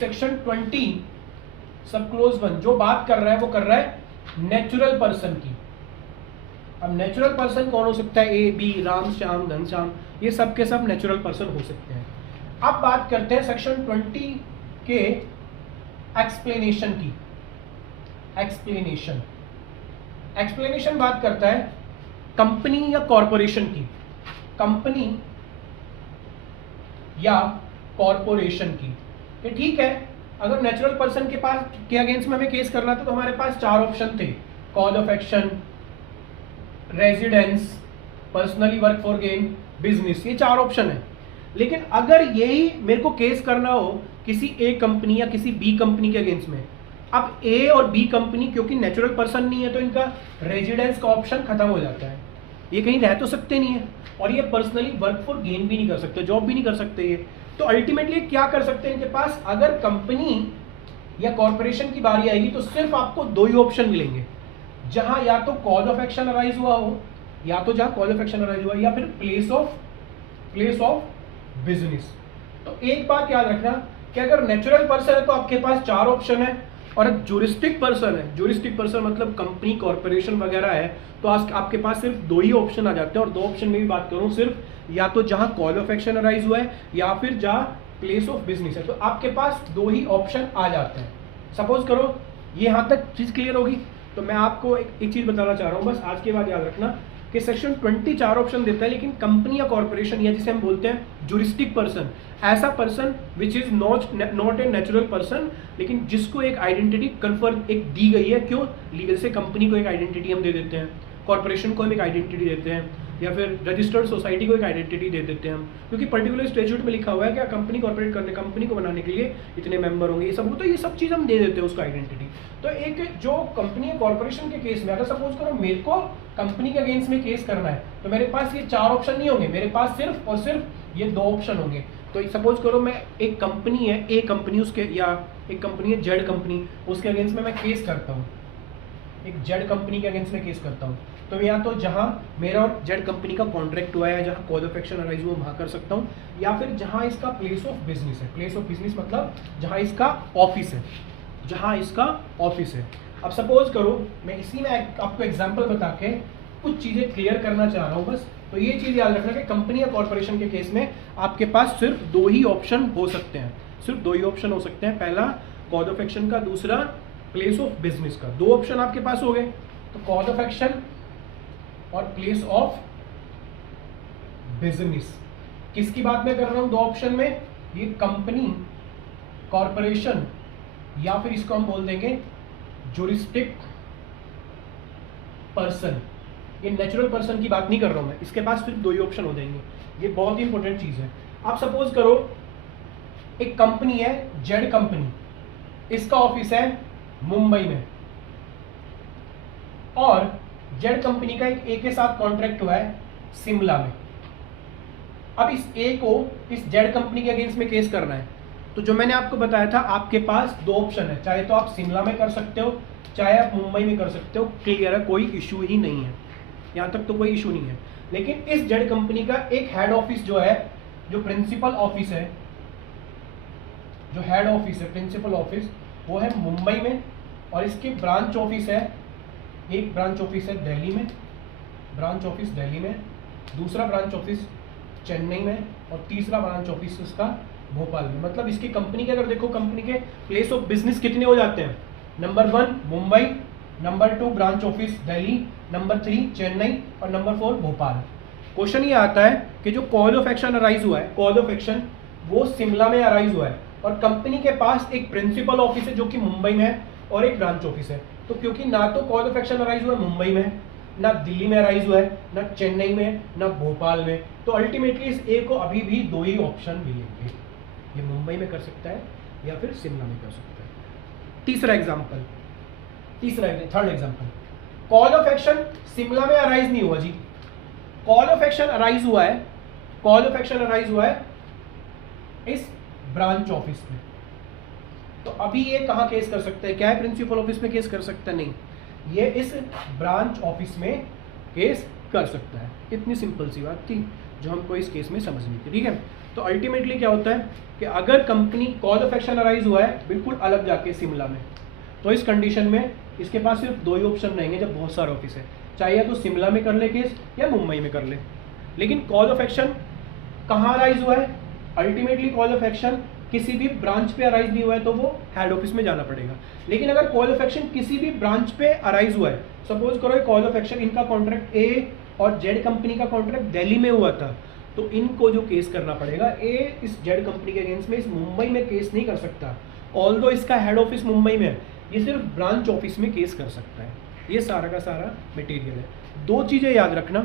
Section 20 सब close 1 जो बात कर रहा है वो कर रहा है नेचुरल पर्सन की। अब नेचुरल पर्सन कौन हो सकता है? ए बी, राम श्याम घनश्याम, ये सब के सब नेचुरल पर्सन हो सकते हैं। अब बात करते हैं सेक्शन 20 के एक्सप्लेनेशन की। एक्सप्लेनेशन बात करता है कंपनी या कॉरपोरेशन की, कंपनी या कॉरपोरेशन की। ये ठीक है, अगर नेचुरल पर्सन के पास के अगेंस्ट में हमें केस करना था तो हमारे पास चार ऑप्शन थे, cause of action, residence, personally work for gain, business, ये चार ऑप्शन है। लेकिन अगर यही मेरे को केस करना हो किसी ए कंपनी या किसी बी कंपनी के अगेंस्ट में, अब ए और बी कंपनी क्योंकि नेचुरल पर्सन नहीं है तो इनका रेजिडेंस का ऑप्शन खत्म हो जाता है, ये कहीं रह तो सकते नहीं है, और ये पर्सनली वर्क फॉर गेन भी नहीं कर सकते, जॉब भी नहीं कर सकते ये। तो अल्टीमेटली क्या कर सकते हैं इनके पास, अगर कंपनी या कॉर्पोरेशन की बारी आएगी तो सिर्फ आपको दो ही ऑप्शन मिलेंगे, जहां या तो कॉज ऑफ एक्शन अराइज हुआ हो, या तो जहां कॉज ऑफ एक्शन अराइज हुआ, या फिर प्लेस ऑफ बिजनेस। तो एक बात याद रखना कि अगर नेचुरल पर्सन है तो आपके पास चार ऑप्शन है, और ज्यूरिस्टिक पर्सन है, ज्यूरिस्टिक पर्सन मतलब कंपनी कॉर्पोरेशन वगैरह है, तो आपके पास सिर्फ दो ही ऑप्शन आ जाते हैं। और दो ऑप्शन में भी बात करूं, सिर्फ या तो जहां कॉज ऑफ एक्शन अराइज हुआ है या फिर जहां प्लेस ऑफ बिजनेस है, तो आपके पास दो ही ऑप्शन आ जाते हैं। सपोज करो ये यहां तक चीज क्लियर होगी, तो मैं आपको एक चीज बताना चाह रहा हूं, बस आज के बाद याद रखना कि सेक्शन 20 चार ऑप्शन देता है, लेकिन कंपनी या कॉर्पोरेशन या जिसे हम बोलते हैं ज्यूरिस्टिक पर्सन, ऐसा person which is not a natural person, लेकिन जिसको एक आइडेंटिटी कन्फर्म एक दी गई है। क्यों? लीगल से कंपनी को एक आइडेंटिटी हम दे देते हैं, कॉर्पोरेशन को हम एक आइडेंटिटी देते हैं, या फिर रजिस्टर्ड सोसाइटी को एक आइडेंटिटी दे देते हैं हम, क्योंकि पर्टिकुलर स्टैट्यूट में लिखा हुआ है कि कंपनी कॉर्पोरेट करने, कंपनी को बनाने के लिए इतने मेंबर होंगे, ये सब, तो ये सब चीज़ हम दे देते हैं उसको आइडेंटिटी। तो एक जो कंपनी या कॉर्पोरेशन के केस में अगर सपोज करो मेरे को कंपनी के अगेंस्ट में केस करना है, तो मेरे पास ये चार ऑप्शन नहीं होंगे, मेरे पास सिर्फ और सिर्फ ये दो ऑप्शन होंगे। तो सपोज करो मैं एक कंपनी है ए कंपनी, उसके या एक कंपनी है जेड कंपनी, उसके अगेंस्ट में मैं केस करता हूँ, एक जेड कंपनी के अगेंस्ट में केस करता हूँ, तो या तो जहां मेरा और जेड कंपनी का कॉन्ट्रैक्ट हुआ है, जहां कॉज ऑफ एक्शन अराइज हुआ वहां कर सकता हूं, या फिर जहां इसका प्लेस ऑफ बिजनेस है। प्लेस ऑफ बिजनेस मतलब जहां इसका ऑफिस है, जहां इसका ऑफिस है। अब सपोज करो मैं इसी में आपको एग्जांपल बता के कुछ चीजें क्लियर करना चाह रहा हूं बस। तो ये चीज याद रखना कि कंपनी या कॉर्पोरेशन के केस में आपके पास सिर्फ दो ही ऑप्शन हो सकते हैं, सिर्फ दो ही ऑप्शन हो सकते हैं, पहला कॉज ऑफ एक्शन का, दूसरा प्लेस ऑफ बिजनेस का। दो ऑप्शन आपके पास हो गए, तो कॉज ऑफ एक्शन और प्लेस ऑफ बिजनेस। किसकी बात मैं कर रहा हूं दो ऑप्शन में? ये कंपनी, कॉर्पोरेशन, या फिर इसको हम बोल देंगे ज्यूरिस्टिक पर्सन। ये नेचुरल पर्सन की बात नहीं कर रहा हूं मैं, इसके पास सिर्फ दो ही ऑप्शन हो जाएंगे, ये बहुत ही इंपॉर्टेंट चीज है। आप सपोज करो एक कंपनी है जेड कंपनी, इसका ऑफिस है मुंबई में, और जेड कंपनी का एक ए के साथ कॉन्ट्रैक्ट हुआ है शिमला में। अब इस ए को इस जेड कंपनी के अगेंस्ट में केस करना है, तो जो मैंने आपको बताया था आपके पास दो ऑप्शन है, चाहे तो आप शिमला में कर सकते हो, चाहे आप मुंबई में कर सकते हो। क्लियर है, कोई इशू ही नहीं है, यहां तक तो कोई इशू नहीं है। लेकिन इस जेड कंपनी का एक हेड ऑफिस जो है, जो प्रिंसिपल ऑफिस है, जो हेड ऑफिस है, प्रिंसिपल ऑफिस, वो है मुंबई में, और इसके ब्रांच ऑफिस है, एक ब्रांच ऑफिस है दिल्ली में, ब्रांच ऑफिस दिल्ली में, दूसरा ब्रांच ऑफिस चेन्नई में, और तीसरा ब्रांच ऑफिस इसका भोपाल में। मतलब इसकी कंपनी के अगर देखो कंपनी के प्लेस ऑफ बिजनेस कितने हो जाते हैं, number 1 Mumbai, number 2 branch office Delhi, number 3 Chennai, और नंबर 4 भोपाल। क्वेश्चन ये आता है कि जो कॉज ऑफ एक्शन अराइज हुआ है, कॉज ऑफ एक्शन वो शिमला में अराइज हुआ है, और कंपनी के पास एक प्रिंसिपल ऑफिस है जो कि मुंबई में है, और एक ब्रांच ऑफिस है। तो क्योंकि ना तो कॉज ऑफ एक्शन अराइज हुआ है मुंबई में, ना दिल्ली में अराइज हुआ है, ना चेन्नई में, ना भोपाल में, तो अल्टीमेटली इस ए को अभी भी दो ही ऑप्शन मिलेंगे, ये मुंबई में कर सकता है या फिर शिमला में कर सकता है। तीसरा example, third example, cause of action Shimla में अराइज नहीं हुआ जी, कॉज ऑफ एक्शन अराइज हुआ है, कॉज ऑफ एक्शन अराइज हुआ है इस ब्रांच ऑफिस में। तो अभी ये कहां केस कर सकते हैं? क्या है प्रिंसिपल ऑफिस में केस कर सकता है? नहीं, ये इस ब्रांच ऑफिस में केस कर सकता है। इतनी सिंपल सी बात थी। जो हमको इस केस में समझनी थी, ठीक है। तो अल्टीमेटली क्या होता है कि अगर company cause of action arise हुआ है बिल्कुल अलग जाके शिमला में, तो इस कंडीशन में इसके पास सिर्फ दो ही ऑप्शन रहेंगे जब बहुत सारे ऑफिस है, चाहे या तो शिमला में कर ले केस या मुंबई में कर ले। लेकिन कॉज ऑफ एक्शन कहाँ अराइज हुआ है, अल्टीमेटली कॉज ऑफ एक्शन किसी भी ब्रांच पे अराइज नहीं हुआ है तो वो हेड ऑफिस में जाना पड़ेगा। लेकिन अगर कॉज ऑफ एक्शन किसी भी ब्रांच पे अराइज हुआ है, सपोज करो कॉज ऑफ एक्शन इनका कॉन्ट्रैक्ट ए और जेड कंपनी का कॉन्ट्रैक्ट दिल्ली में हुआ था, तो इनको जो केस करना पड़ेगा, ए इस जेड कंपनी के अगेंस्ट में इस मुंबई में केस नहीं कर सकता, ऑल्दो इसका हेड ऑफिस मुंबई में है, ये सिर्फ ब्रांच ऑफिस में केस कर सकता है। ये सारा का सारा मटेरियल है। दो चीज़ें याद रखना,